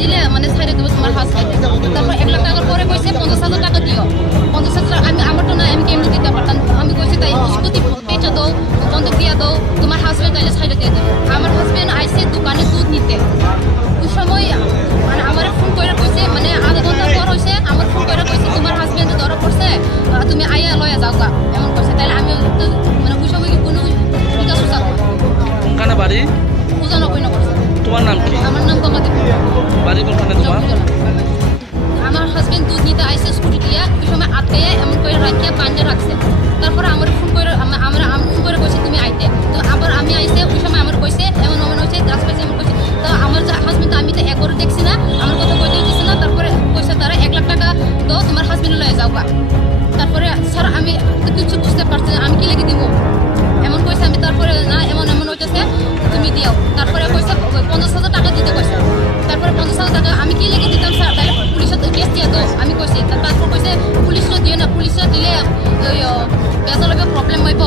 দিলে মানে ছাইড়ে দেবো তোমার হাজবেন্ড। তারপর 1 লাখ টাকার পরে কইছে 50,000 টাকা দিও। 50,000 আমি আমার তো না, আমি কেমনি দিতে পারতাম। আমি কইছি তাই স্কুটি পেঁচে দাও, বন্ধক দিয়ে দাও, তোমার হাজবেন্ড তাইলে ছাইড়ে দিয়ে দেবো। আমার হাজবেন্ড আইসে দোকানে দুধ নিতে। ওই সময় মানে আমার ফোন করে কইছে, মানে আধা ঘন্টা পর হয়েছে আমার ফোন করে কইছে তোমার হাজবেন্ড ধরা পড়ছে, তুমি আইয়া লয়া যাও গা, এমন করছে। তাইলে আমি তো মানে ওই সময় কোনো বিকাশ উচাল কোনখানে বাড়ি? উজানো কই না করছে। তোমার নাম কি? আমার নাম গঙ্গাদেবী। বাড়ি কোনখানে তোমার? আমার হাজবেন্ড দুধ নিতে আইসে স্কুটি দিয়া, ওই সময় আটকাইয়া এমন করে রাখিয়া পাঞ্জা রাখছে। তারপরে আমার ফোন করে আমরা ফোন করে কইছে তুমি আইতে। তো আবার আমি আইসে, ওই সময় আমার কইছে এমন এমন হয়েছে, গাছ পাইছে এমন কইছে। তো আমার হাজবেন্ড আমি তো একবারও দেখছি না, আমার কথা কইতে দিচ্ছি না। তারপরে কইছে তারা 1 লাখ টাকা তো তোমার হাজবেন্ড লয়ে যাও গা। তারপরে স্যার আমি তো কিছু বুঝতে পারছি না, আমি কি লেগে দিব এমন কইছে। আমি তারপরে না এমন এমন হইতেছে তুমি দিও। তারপরে কইছে 50,000 টাকা দিতে কইছে। তারপরে 50,000 টাকা আমি কি লেগে দিতাম স্যার, তাই পুলিশে কেস দিয়ে তো আমি কইছি। তারপর কইছে পুলিশও দিও না, পুলিশে দিলে বেজালকে প্রবলেম হইব,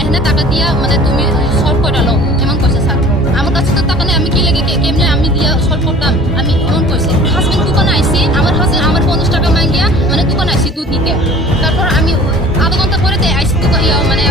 এখানে টাকা দিয়া মানে তুমি সলভ করে লো, এমন কইছে স্যার। আমার কাছে তো টাকা নেই, আমি কি লেগে কেমনি আমি দিয়া সলভ করতাম, আমি এমন কইছে। হাজবেন্ড দোকানে আইসি, আমার হাজবেন্ড আমার 50 টাকা মাঙ্গিয়া মানে দোকানে আইসি দুধ নিতে। তারপর আমি আধা ঘন্টা পরে আইসি মানে